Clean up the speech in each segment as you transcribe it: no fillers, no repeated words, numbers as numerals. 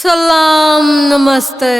सलाम नमस्ते।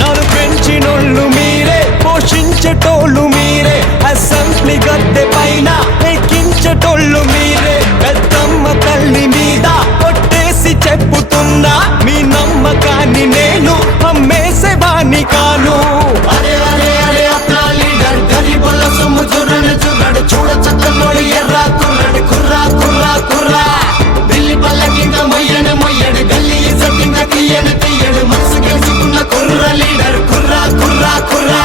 నన్ను పెంచినోళ్ళు మీరే, పోషించేటోళ్ళు మీరే, అసెంబ్లీ గద్దె పైన ఎక్కించేటోళ్ళు మీరే. పెద్దమ్మ తల్లి మీద కొట్టేసి చెప్పుతున్నా, మీ నమ్మకాన్ని నేను అమ్మేసేవాణ్ణి కాను. అరే అరే అరే అట్లా లీడర్ గరీబుల సొమ్ము చూడని చూడడు, చూడ చక్కనోడు ఎర్రా కుర్రడు, కుర్రా కుర్రా కుర్రా. ఢిల్లీ పల్లకింక మొయ్యను మొయ్యడు, గల్లీ ఇజ్జతింక తీయను తీయడు, మనసు గెలుచుకున్న కుర్ర లీడర్, కుర్రా కుర్రా కుర్రా.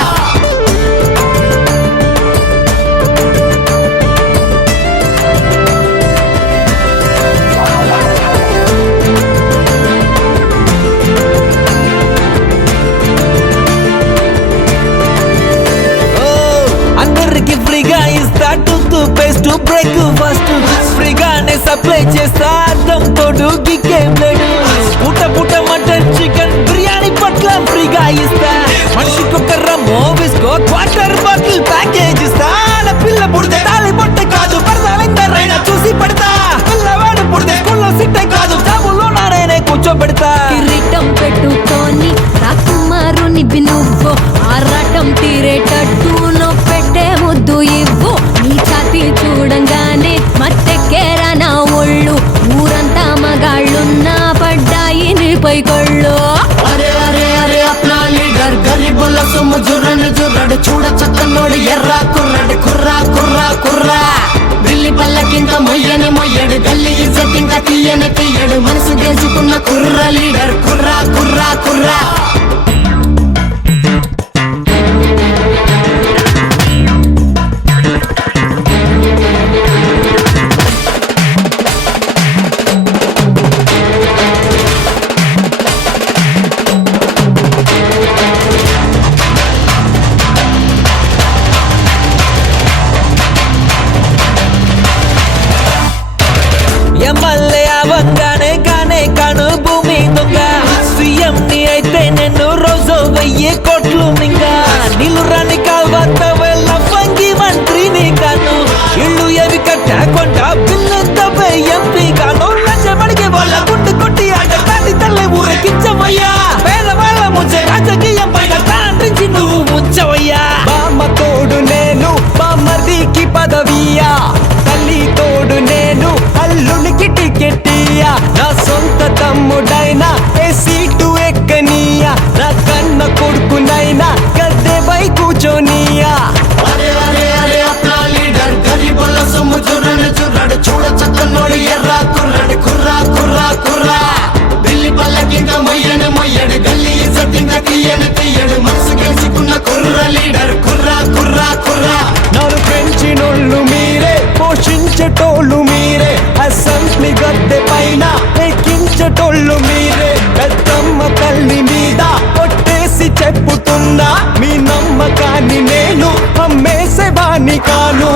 అందరికి ఫ్రీగా ఇస్తా టూత్ పేస్ట్ బ్రేక్ఫాస్ట్, ఫ్రీగానే సప్లై చేస్తా అర్థం తోడు గిక్కేం లేడు. పుట్ట పుట్ట మటన్ చికెన్ బిర్యానీ పట్ల ఫ్రీగా ఇస్తా, మనిషికొక రమ్మో బిస్కో క్వార్టర్ బాటిల్ ప్యాకేజ్ ఇస్తా. పిల్ల పుడితే తాళి పొట్ట కాదు, పడతాలెందరైనా చూసి పడతా. పిల్లవాడు పుడితే స్కూల్లో సిట్టే కాదు, జాబుల్లో నానే కూర్చోబెడతా. కిరీటం పెట్టుకొని రాకుమారుని నువ్వు ఆరాటం తీరేటట్టు నువ్వు పెట్టే ముద్దు ఇవ్వు. నీ ఛాతి చూడంగానే మత్తెక్కేరా నా ఒళ్ళు, ఊరంతా మగాళ్ళున్నా పడ్డాయి నీపై కళ్ళు. అరే అరే అరే అట్లా లీడర్ గరీబుల సొమ్ము జుర్రని జుర్రడు, చూడ చక్కనోడు ఎర్రా కుర్రడు, కుర్రా కుర్రా కుర్రా. ఢిల్లీ పల్లకింక మొయ్యని మొయ్యడు, గల్లీ ఇజ్జతింక తీయని తీయడు, మనసు గెలుచుకున్న కుర్ర లీడర్, కుర్రా కుర్రా కుర్రా. ఎమ్మెల్యే అవ్వగానే కానే కాను భూమి దొంగ, సీఎం ని అయితే నేను రోజు 1000 కోట్లు మింగా. నీళ్ళు రాని కాల్వత వెళ్ళ వంగి మంత్రిని కాను, ఇళ్ళు ఎవి కట్టకుండా బిల్లు తవ్వే ఎంపీ కాను. లంచమడిగే వాళ్ళ గుండు కొట్టి ఆట కాని తల్లి ఊరేకించవయ్యా. పేదవాళ్ళ ముంచే రాజకీయం పైన తాండ్రించి నువ్వు ముంచవయ్యా. బామ్మ తోడు నేను, బామ్మర్దికి పదవియా, తల్లి తోడు నేను, అల్లునికి టికెట్టియా. నా సొంత తమ్ముడైనా ఏ సీటు ఎక్కనీయా, నా కన్న కొడుకునైనా గద్దెపై కూర్చోనియా. అరే అరే అరే అట్లా లీడర్ గరీబుల సొమ్ము చూడని చూడడు, చూడ చక్కనోడు ఎర్రా కుర్రడు, కుర్రా కుర్రా కుర్రా. ఢిల్లీ పల్లకింక మొయ్యను మొయ్యడు, గల్లీ ఇజ్జతింక తీయను తీయడు, మనసు గెలుచుకున్న కుర్ర లీడర్, కుర్రా కుర్రా కుర్రా. నన్ను పెంచినోళ్ళు మీరే, పోషించేటోళ్ళు మీరే, అసెంబ్లీ గద్దె పైన ఎక్కించేటోళ్ళు మీరే. పెద్దమ్మ తల్లి మీద కొట్టేసి చెప్పుతున్నా, మీ నమ్మకాన్ని నేను అమ్మేసేవాణ్ణి కాను.